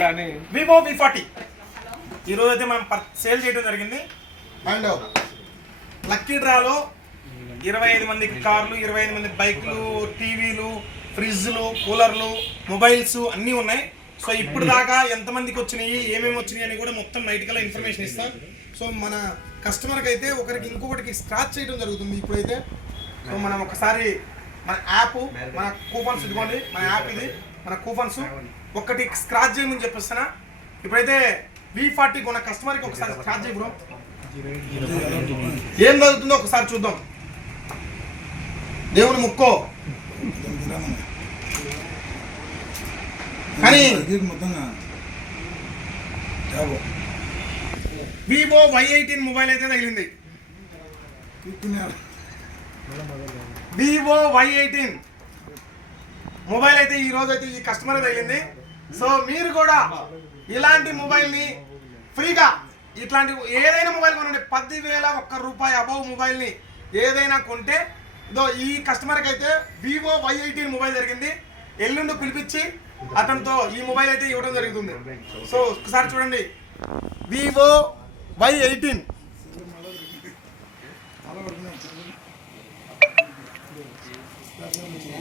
అని Vivo V forty ఈరోజు అయితే మనం సేల్ చేయడం జరిగింది. అండ్ లక్కీ డ్రాలో ఇరవై ఐదు మందికి కార్లు ఇరవై ఐదు మంది బైక్లు టీవీలు ఫ్రిడ్జ్లు కూలర్లు మొబైల్స్ అన్నీ ఉన్నాయి. సో ఇప్పుడు దాకా ఎంతమందికి వచ్చినాయి ఏమేమి వచ్చినాయి అని కూడా మొత్తం నైట్ కల్లా ఇన్ఫర్మేషన్ ఇస్తాం. సో మన కస్టమర్కి అయితే ఒకరికి ఇంకొకటికి స్క్రాచ్ చేయడం జరుగుతుంది ఇప్పుడైతే. సో మనం ఒకసారి మన యాప్ మన కూపన్స్ ఇదిగోండి మన యాప్ ఇది. మన కూపన్స్ ఒక్కటి స్క్రాచ్ చేయమని చెప్పిస్తున్నా. ఇప్పుడైతే వి ఫార్టీ కొన్న కస్టమర్కి ఒకసారి స్క్రాచ్ చేయ బ్రో ఏం జరుగుతుందో ఒకసారి చూద్దాం. దేవుని ముక్కో. కానీ వివో వై ఎయిటీన్ మొబైల్ అయితే తగిలింది. వివో వై ఎయిటీన్ మొబైల్ అయితే ఈ రోజు అయితే ఈ కస్టమర్ తగిలింది. సో మీరు కూడా ఇలాంటి మొబైల్ని ఫ్రీగా ఇట్లాంటి ఏదైనా మొబైల్ కొనండి. పది వేల ఒక్క రూపాయి అబవ్ మొబైల్ని ఏదైనా కొంటే ఇదో ఈ కస్టమర్కి అయితే వివో వై ఎయిటీన్ మొబైల్ జరిగింది. ఎల్లుండి పిలిపించి అతనితో ఈ మొబైల్ అయితే ఇవ్వడం జరుగుతుంది. సో ఒకసారి చూడండి. వివో వై ఎయిటీన్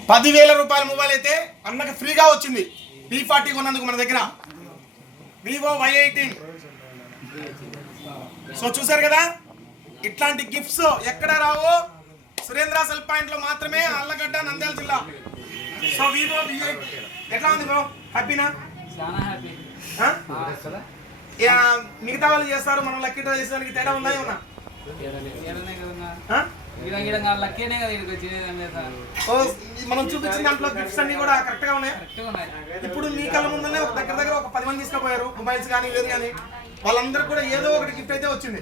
పదివేల రూపాయల మొబైల్ అయితే అన్నకి ఫ్రీగా వచ్చింది. బీ ఫార్టీ కొన్నందుకు మన దగ్గర. వివో వై ఎయిటీన్ సో చూసారు కదా? ఇట్లాంటి గిఫ్ట్స్ ఎక్కడ రావు? సురేంద్ర సెల్ పాయింట్లో మాత్రమే అల్లగడ్డ నంద్యాల జిల్లా. సో వివో ఎట్లా ఉంది బ్రో హ్యాపీనా మిగతా వాళ్ళు చేస్తారు మనం లక్కీ డ్రా చేసేదానికి తేడా ఉందా ఏమన్నా? మనం చూపించిన దాంట్లో గిఫ్ట్స్ అన్ని కూడా కరెక్ట్గా ఉన్నాయా. ఇప్పుడు మీ కళ్ళ ముందనే ఒక దగ్గర దగ్గర ఒక పది మంది తీసుకుపోయారు. మొబైల్స్ కానీ లేదు కానీ వాళ్ళందరికీ కూడా ఏదో ఒకటి గిఫ్ట్ అయితే వచ్చింది.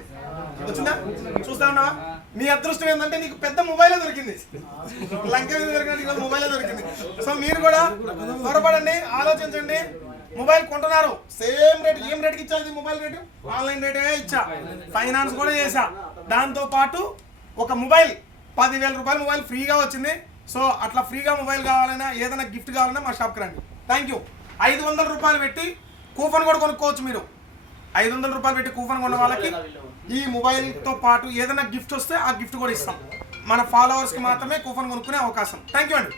వచ్చిందా? చూస్తా ఉన్నావా? నీ అదృష్టం ఏంటంటే నీకు పెద్ద మొబైల్ దొరికింది. లంక మీద మొబైల్ దొరికింది. సో మీరు కూడా త్వరపడండి ఆలోచించండి. మొబైల్ కొంటున్నారు. సేమ్ రేట్ ఏం రేట్కి ఇచ్చాది మొబైల్ రేటు? ఆన్లైన్ రేటే ఇచ్చా. ఫైనాన్స్ కూడా చేసా దాంతో పాటు ఒక మొబైల్ పదివేల రూపాయల మొబైల్ ఫ్రీగా వచ్చింది. సో అట్లా ఫ్రీగా మొబైల్ కావాలన్నా ఏదైనా గిఫ్ట్ కావాలన్నా మా షాప్కి రండి. థ్యాంక్ యూ ఐదు వందల రూపాయలు పెట్టి కూపన్ కూడా కొనుక్కోవచ్చు మీరు. ఐదు వందల రూపాయలు పెట్టి కూపన్ కొన్న వాళ్ళకి ఈ మొబైల్తో పాటు ఏదైనా గిఫ్ట్ వస్తే ఆ గిఫ్ట్ కూడా ఇస్తాం. మన ఫాలోవర్స్కి మాత్రమే కూపన్ కొనుక్కునే అవకాశం. థ్యాంక్ యూ అండి.